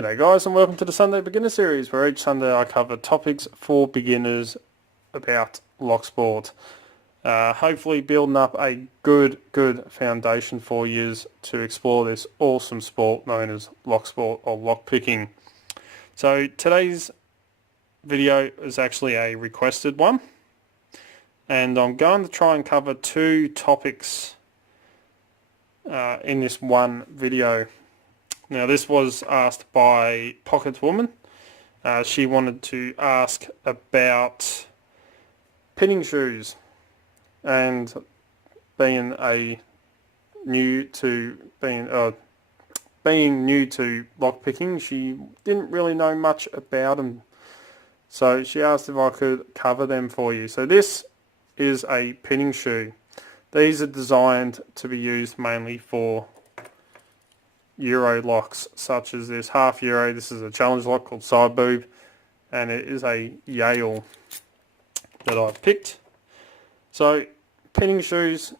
G'day guys, and welcome to the Sunday Beginner Series, where each Sunday I cover topics for beginners about Locksport. Hopefully building up a good foundation for you to explore this awesome sport known as Locksport or lockpicking. So today's video is actually a requested one, and I'm going to try and cover two topics in this one video. Now this was asked by Pocket Woman. She wanted to ask about pinning shoes, and being new to lockpicking, she didn't really know much about them. So she asked if I could cover them for you. So this is a pinning shoe. These are designed to be used mainly for Euro locks, such as this half Euro. This is a challenge lock called Side Boob, and it is a Yale that I've picked. So pinning shoes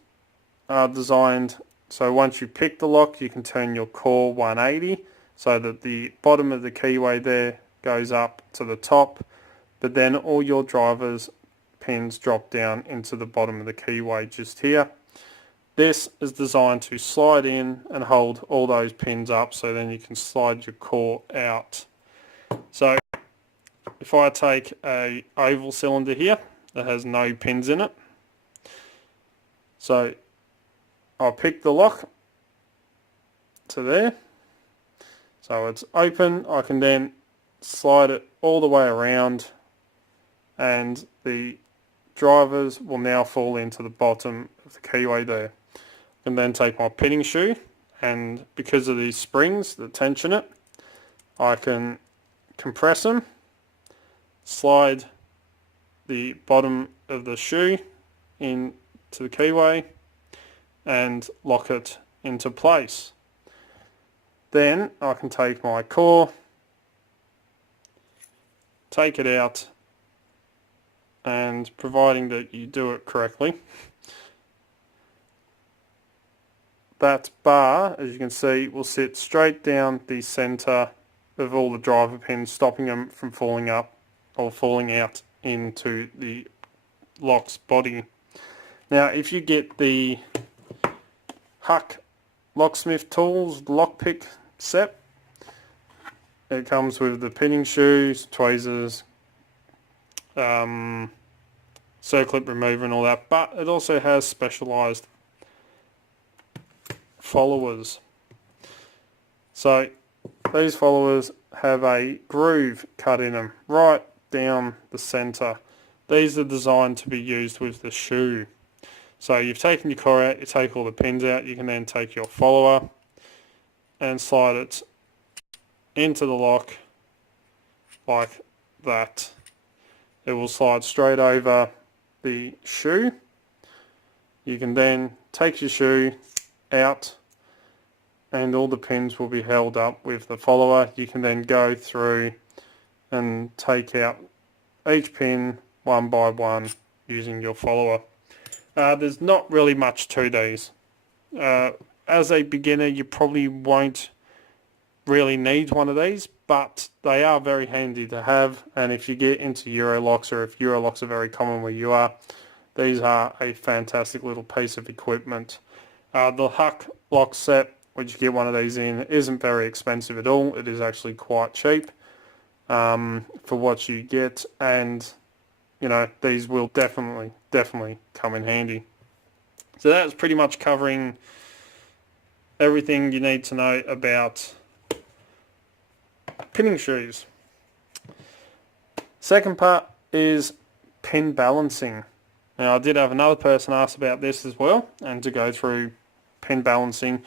are designed so once you pick the lock, you can turn your core 180 so that the bottom of the keyway there goes up to the top, but then all your driver's pins drop down into the bottom of the keyway just here. This is designed to slide in and hold all those pins up, so then you can slide your core out. So if I take a oval cylinder here that has no pins in it, so I'll pick the lock to there, so it's open. I can then slide it all the way around, and the drivers will now fall into the bottom of the keyway there. And then take my pinning shoe, and because of these springs that tension it, I can compress them, slide the bottom of the shoe into the keyway and lock it into place. Then I can take my core, take it out, and providing that you do it correctly, that bar, as you can see, will sit straight down the center of all the driver pins, stopping them from falling up or falling out into the lock's body. Now, if you get the Huck Locksmith Tools lockpick set, it comes with the pinning shoes, tweezers, circlip remover and all that, but it also has specialized followers. So these followers have a groove cut in them right down the center. These are designed to be used with the shoe. So you've taken your core out, you take all the pins out, you can then take your follower and slide it into the lock like that. It will slide straight over the shoe. You can then take your shoe out, and all the pins will be held up with the follower. You can then go through and take out each pin one by one using your follower. There's not really much to these. As a beginner, you probably won't really need one of these, but they are very handy to have, and if you get into Euro locks, or if Euro locks are very common where you are, these are a fantastic little piece of equipment. The Huck lock set, which you get one of these in, isn't very expensive at all. It is actually quite cheap for what you get, and you know, these will definitely come in handy. So that's pretty much covering everything you need to know about pinning shoes. Second part is pin balancing. Now I did have another person ask about this as well, and to go through pin balancing.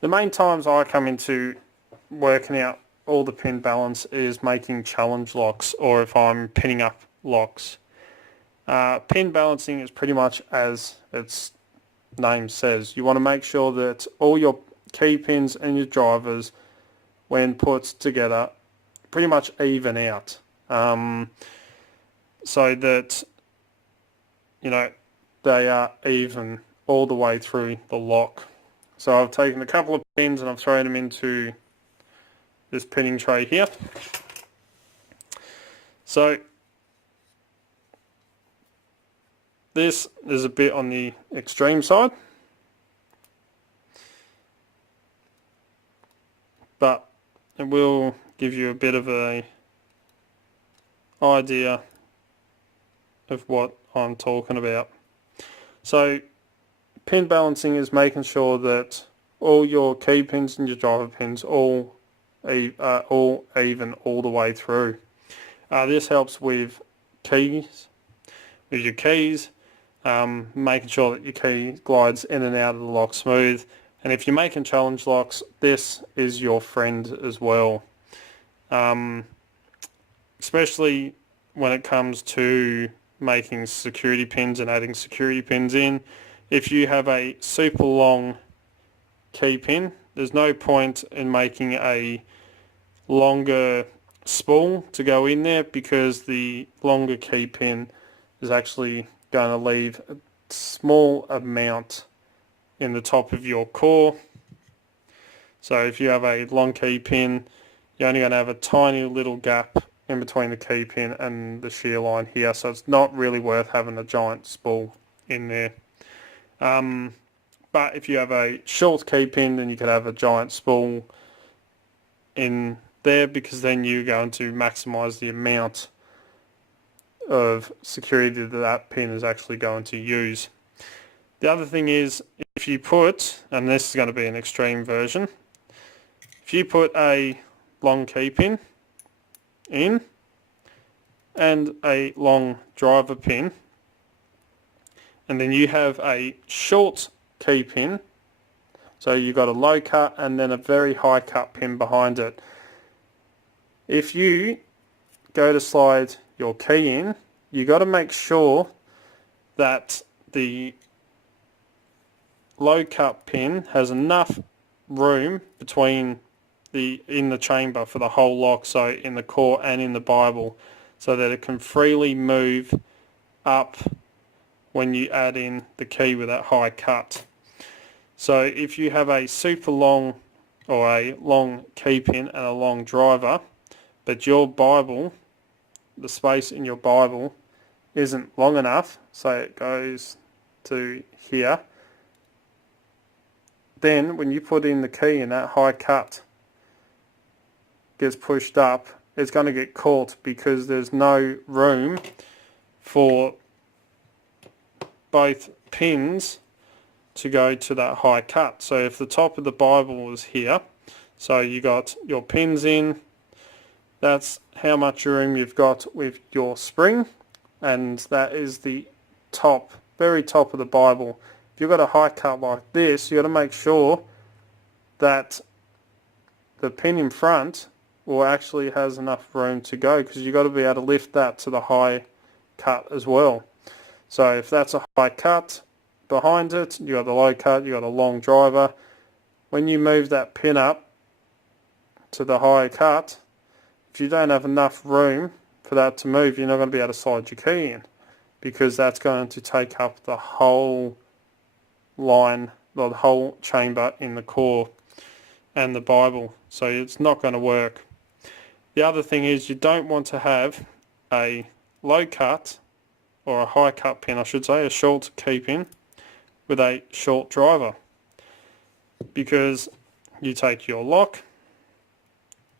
The main times I come into working out all the pin balance is making challenge locks, or if I'm pinning up locks. Pin balancing is pretty much as its name says. You want to make sure that all your key pins and your drivers, when put together, pretty much even out, so that you know they are even all the way through the lock. So I've taken a couple of pins and I've thrown them into this pinning tray here. So this is a bit on the extreme side, but it will give you a bit of a idea of what I'm talking about. So pin balancing is making sure that all your key pins and your driver pins all even all the way through. This helps with your keys, making sure that your key glides in and out of the lock smooth. And if you're making challenge locks, this is your friend as well. Especially when it comes to making security pins and adding security pins in. If you have a super long key pin, there's no point in making a longer spool to go in there, because the longer key pin is actually going to leave a small amount in the top of your core. So if you have a long key pin, you're only going to have a tiny little gap in between the key pin and the shear line here, so it's not really worth having a giant spool in there. But if you have a short key pin, then you could have a giant spool in there, because then you're going to maximize the amount of security that that pin is actually going to use. The other thing is, if you put, and this is going to be an extreme version, if you put a long key pin in and a long driver pin, and then you have a short key pin, so you've got a low cut and then a very high cut pin behind it. If you go to slide your key in, you got to make sure that the low cut pin has enough room between in the chamber for the whole lock, so in the core and in the Bible, so that it can freely move up when you add in the key with that high cut. So if you have a super long or a long key pin and a long driver, but your Bible, the space in your Bible isn't long enough, so it goes to here, then when you put in the key and that high cut gets pushed up, it's going to get caught, because there's no room for both pins to go to that high cut. So if the top of the Bible is here, so you got your pins in, that's how much room you've got with your spring, and that is the top, very top of the Bible. If you've got a high cut like this, you've got to make sure that the pin in front actually has enough room to go, because you've got to be able to lift that to the high cut as well. So if that's a high cut behind it, you got the low cut, you got a long driver. When you move that pin up to the high cut, if you don't have enough room for that to move, you're not going to be able to slide your key in, because that's going to take up the whole line, the whole chamber in the core and the Bible. So it's not going to work. The other thing is, you don't want to have a low cut, or a high cut pin I should say, a short key pin with a short driver, because you take your lock,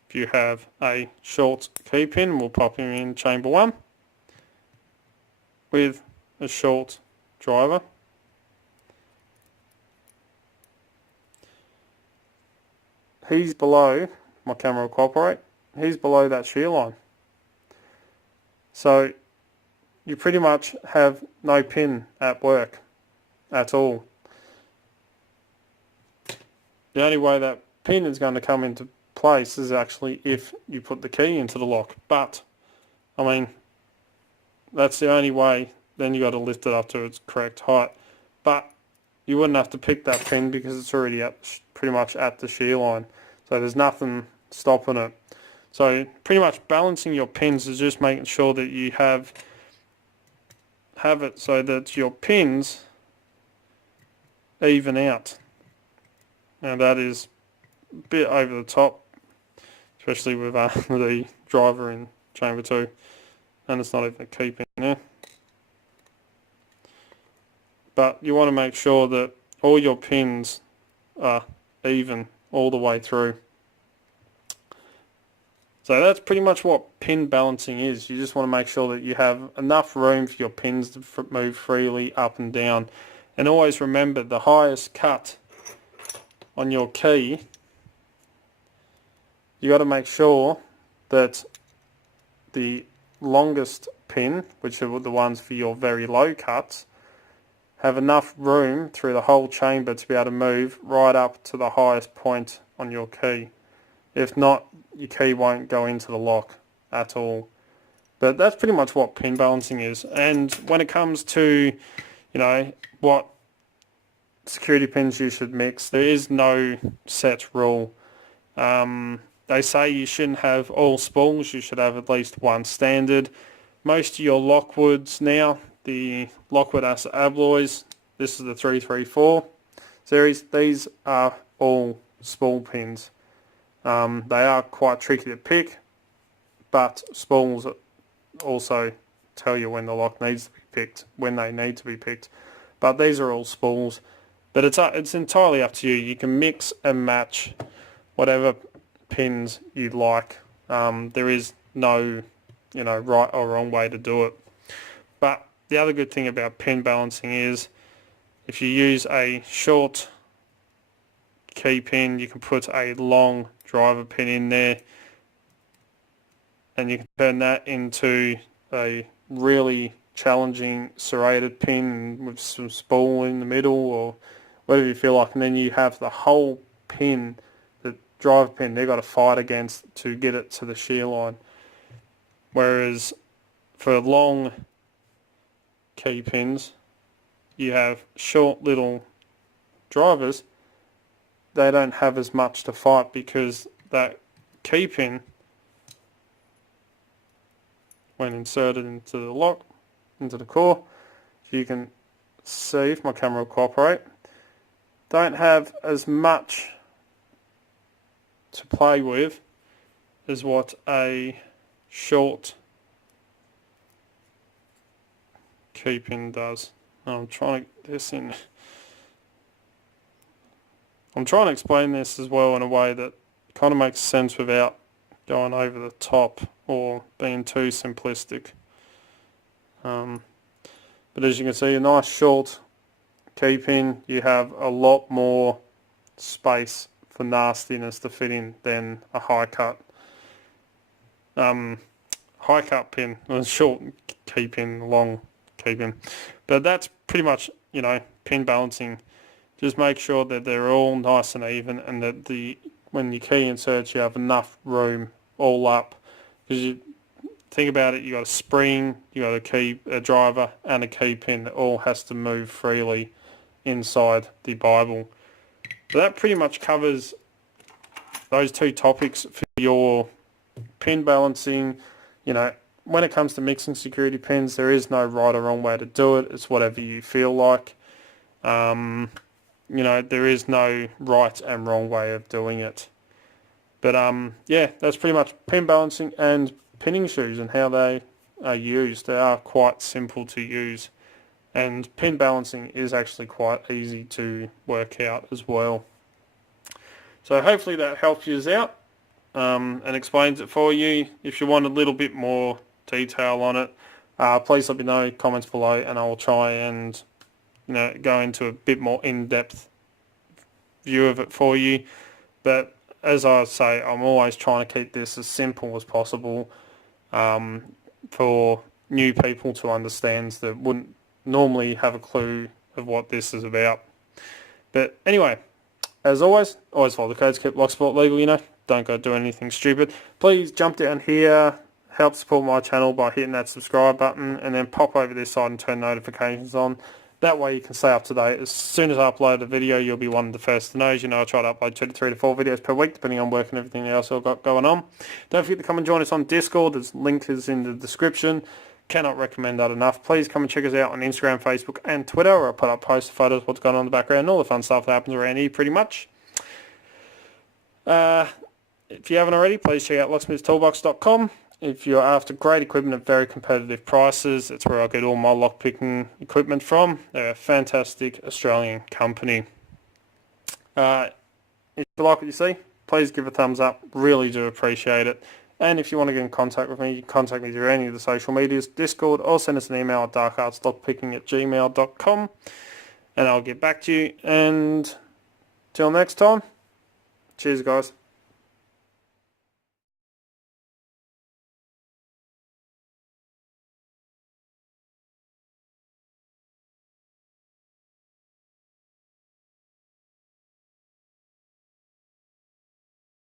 if you have a short key pin, we'll pop him in chamber 1 with a short driver, he's below, my camera will cooperate, he's below that shear line. So you pretty much have no pin at work at all. The only way that pin is going to come into place is actually if you put the key into the lock. But, I mean, that's the only way. Then you got to lift it up to its correct height. But you wouldn't have to pick that pin, because it's already pretty much at the shear line. So there's nothing stopping it. So pretty much balancing your pins is just making sure that you have it so that your pins even out. Now that is a bit over the top. If especially with the driver in chamber 2, and it's not even a key pin there. But you want to make sure that all your pins are even all the way through. So that's pretty much what pin balancing is. You just want to make sure that you have enough room for your pins to move freely up and down. And always remember, the highest cut on your key, you got to make sure that the longest pin, which are the ones for your very low cuts, have enough room through the whole chamber to be able to move right up to the highest point on your key. If not, your key won't go into the lock at all. But that's pretty much what pin balancing is. And when it comes to, what security pins you should mix, there is no set rule. They say you shouldn't have all spools, you should have at least one standard. Most of your Lockwoods now, the Lockwood acid alloys, this is the 334 series, these are all spool pins. They are quite tricky to pick, but spools also tell you when the lock needs to be picked, when they need to be picked. But these are all spools. But it's entirely up to you. You can mix and match whatever pins you like. There is no, right or wrong way to do it. But the other good thing about pin balancing is if you use a short key pin, you can put a long driver pin in there, and you can turn that into a really challenging serrated pin with some spool in the middle or whatever you feel like, and then you have the whole pin, the driver pin, they've got to fight against to get it to the shear line. Whereas for long key pins, you have short little drivers, they don't have as much to fight because that key pin, when inserted into the lock, into the core, you can see if my camera will cooperate, don't have as much to play with as what a short key pin does. I'm trying to get this in. I'm trying to explain this as well in a way that kind of makes sense without going over the top or being too simplistic. But as you can see, a nice short key pin, you have a lot more space for nastiness to fit in than a high cut pin, a short key pin, long key pin. But that's pretty much, pin balancing. Just make sure that they're all nice and even, and that when you key insert, you have enough room all up. Because you think about it, you got a spring, you got a driver, and a key pin that all has to move freely inside the Bible. So that pretty much covers those two topics for your pin balancing. When it comes to mixing security pins, there is no right or wrong way to do it. It's whatever you feel like. There is no right and wrong way of doing it. But yeah, that's pretty much pin balancing and pinning shoes and how they are used. They are quite simple to use, and pin balancing is actually quite easy to work out as well. So hopefully that helps you out and explains it for you. If you want a little bit more detail on it, please let me know, comments below, and I will try and go into a bit more in-depth view of it for you. But as I say, I'm always trying to keep this as simple as possible for new people to understand that wouldn't normally have a clue of what this is about. But anyway, as always follow the codes, keep Locksport legal, don't go do anything stupid. Please jump down here, help support my channel by hitting that subscribe button, and then pop over this side and turn notifications on. That way you can stay up to date. As soon as I upload a video, you'll be one of the first to know. As you know, I try to upload 2 to 3 to 4 videos per week, depending on work and everything else I've got going on. Don't forget to come and join us on Discord. The link is in the description. Cannot recommend that enough. Please come and check us out on Instagram, Facebook, and Twitter, where I put up posts, photos, what's going on in the background, all the fun stuff that happens around here, pretty much. if you haven't already, please check out locksmithstoolbox.com. If you're after great equipment at very competitive prices, that's where I get all my lockpicking equipment from. They're a fantastic Australian company. If you like what you see, please give a thumbs up. Really do appreciate it. And if you want to get in contact with me, you can contact me through any of the social medias, Discord, or send us an email at darkartslockpicking@gmail.com. And I'll get back to you. And till next time, cheers guys.